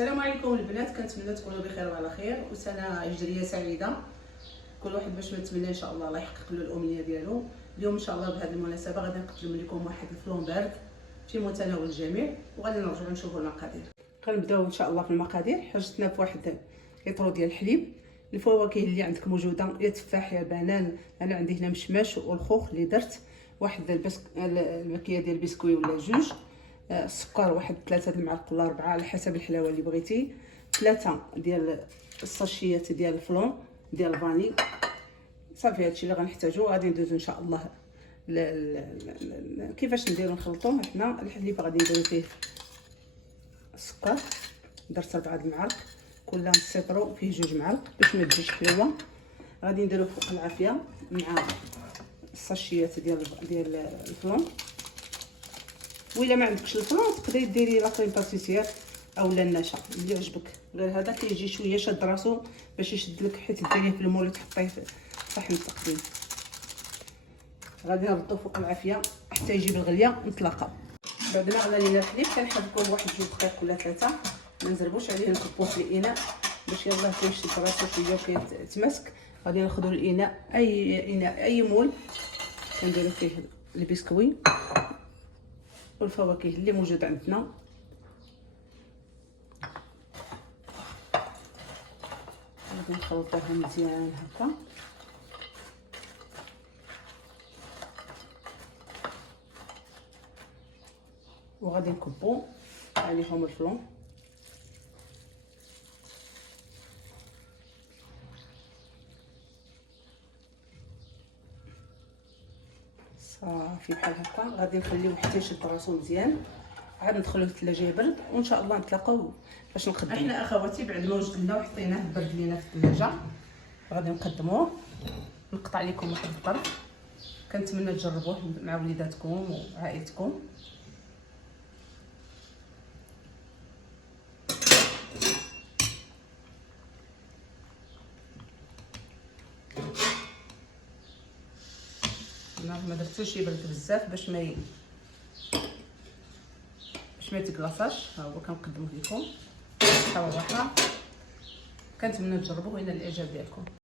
السلام عليكم البنات، كنتمنى تكونوا بخير وعلى خير وسنه هجريه سعيده. كل واحد باش ما يتمنى ان شاء الله الله يحقق له الامنيه ديالو. اليوم ان شاء الله بهذه المناسبه غادي نقدم لكم واحد الفلون بارد في متناول الجميع، وغادي نرجعوا نشوفوا المقادير. غنبداو ان شاء الله في المقادير. حاجتنا في واحد لتر ديال الحليب. الفواكه اللي عندك موجوده يا تفاح يا بنان، انا عندي هنا مشماش والخوخ اللي درت، واحد الماكيه ديال البسكوي ولا جوج، السكر واحد 3 المعالق ولا 4 على حسب الحلاوه اللي بغيتي، 3 ديال الساشيات ديال الفلون ديال الفاني. صافي هادشي اللي غنحتاجو. غادي ندوزو ان شاء الله كيفاش نديرو نخلطوه. حنا الحليب غادي نديرو فيه السكر، درت 4 المعالق، كل نسيطرو فيه 2 معالق باش ما تجيش حلوه. غادي نديرو فوق العافيه مع الساشيات ديال الفلون. وإلا ما عندكش الفلون تقدري ديري لا كريم باتيسير اولا النشا اللي عجبك، غير هذا كيجي شويه شاد راسو باش يشد لك، حيت ديريه في المول وتحطيه في صحن التقديم. غادي نردو فوق العافيه حتى يجيب الغليه ونتلاقاو. بعد ما غلينا الحليب كنحركوه واحد 2 دقائق ولا 3، ما نزربوش عليه، نكبوه في الاناء باش يلاه كيشد راسو شويه وكيتماسك. غادي ناخذوا الاناء، اي اناء اي مول كنديروا فيه البسكوي والفواكه اللي موجود عندنا. غادي نخلطوها مزيان هكا. وغادي نكبو عليهم الفلون. صافي بحال هكا. غادي نخليوه حتى يشد راسو مزيان، عاد ندخلوه الثلاجه يبرد وان شاء الله نتلاقاو باش نقدموه. احنا اخواتي بعد ما وجدناه وحطيناه برد لينا في الثلاجه غادي نقدموه. نقطع لكم واحد الطرف، كنتمنى تجربوه مع وليداتكم وعائلتكم. انا ما درتوش يبرد بزاف باش ما يتكلاصاش. ها هو كنقدموه لكم صحه وراحه. كنتمنى تجربوه وينال الاعجاب ديالكم.